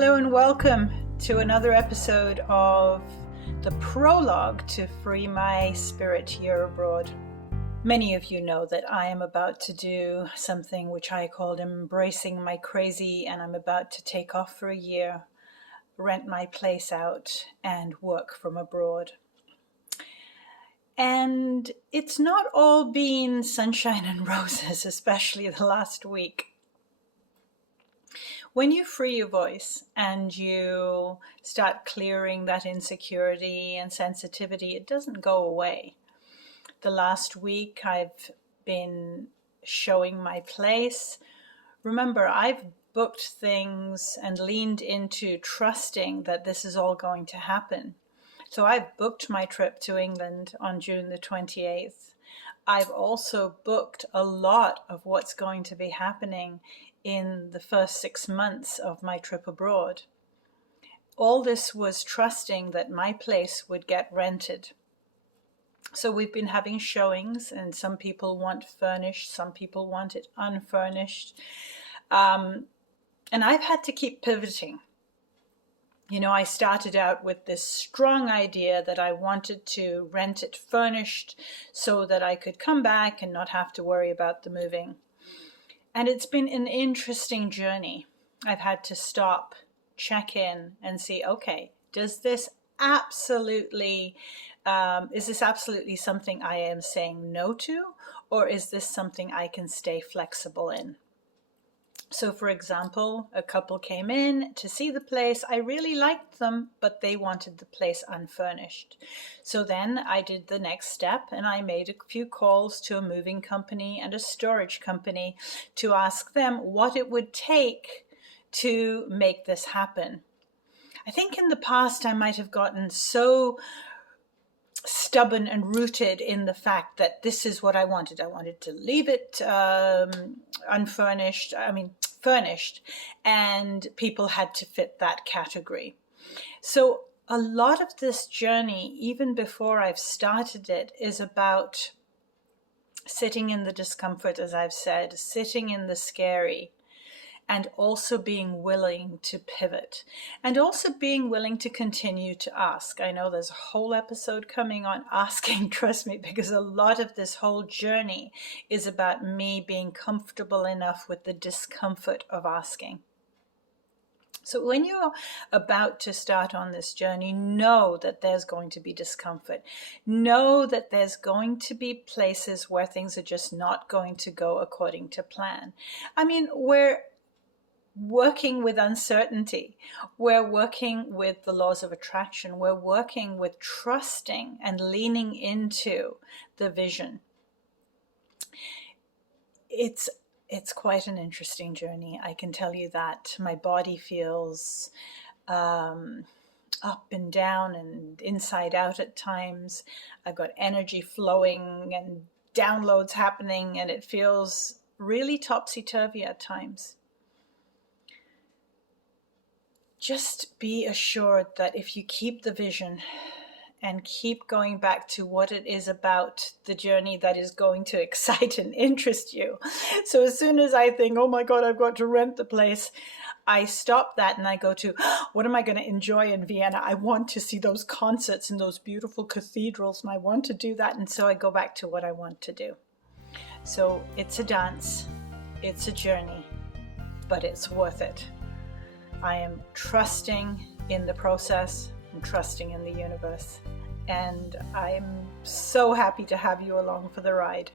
Hello and welcome to another episode of the Prologue to Free My Spirit Year Abroad. Many of you know that I am about to do something which I called embracing my crazy, and I'm about to take off for a year, rent my place out and work from abroad. And it's not all been sunshine and roses, especially the last week. When you free your voice and you start clearing that insecurity and sensitivity, it doesn't go away. The last week I've been showing my place. Remember, I've booked things and leaned into trusting that this is all going to happen. So I've booked my trip to England on June the 28th. I've also booked a lot of what's going to be happening in the first 6 months of my trip abroad. All this was trusting that my place would get rented. So we've been having showings, and some people want furnished, some people want it unfurnished. And I've had to keep pivoting. You know, I started out with this strong idea that I wanted to rent it furnished so that I could come back and not have to worry about the moving. And it's been an interesting journey. I've had to stop, check in and see, okay, is this absolutely something I am saying no to, or is this something I can stay flexible in? So for example, a couple came in to see the place. I really liked them, but they wanted the place unfurnished. So then I did the next step and I made a few calls to a moving company and a storage company to ask them what it would take to make this happen. I think in the past I might have gotten so stubborn and rooted in the fact that this is what I wanted. I wanted to leave it furnished, and people had to fit that category. So a lot of this journey, even before I've started it, is about sitting in the discomfort, as I've said, sitting in the scary, and also being willing to pivot, and also being willing to continue to ask. I know there's a whole episode coming on asking, trust me, because a lot of this whole journey is about me being comfortable enough with the discomfort of asking. So when you're about to start on this journey, know that there's going to be discomfort. Know that there's going to be places where things are just not going to go according to plan. I mean, we're working with uncertainty. We're working with the laws of attraction. We're working with trusting and leaning into the vision. It's quite an interesting journey. I can tell you that. My body feels up and down and inside out at times. I've got energy flowing and downloads happening, and it feels really topsy-turvy at times. Just be assured that if you keep the vision and keep going back to what it is about the journey that is going to excite and interest you. So as soon as I think, oh my God, I've got to rent the place, I stop that and I go to, what am I going to enjoy in Vienna? I want to see those concerts in those beautiful cathedrals, and I want to do that. And so I go back to what I want to do. So it's a dance, it's a journey, but it's worth it. I am trusting in the process and trusting in the universe. And I'm so happy to have you along for the ride.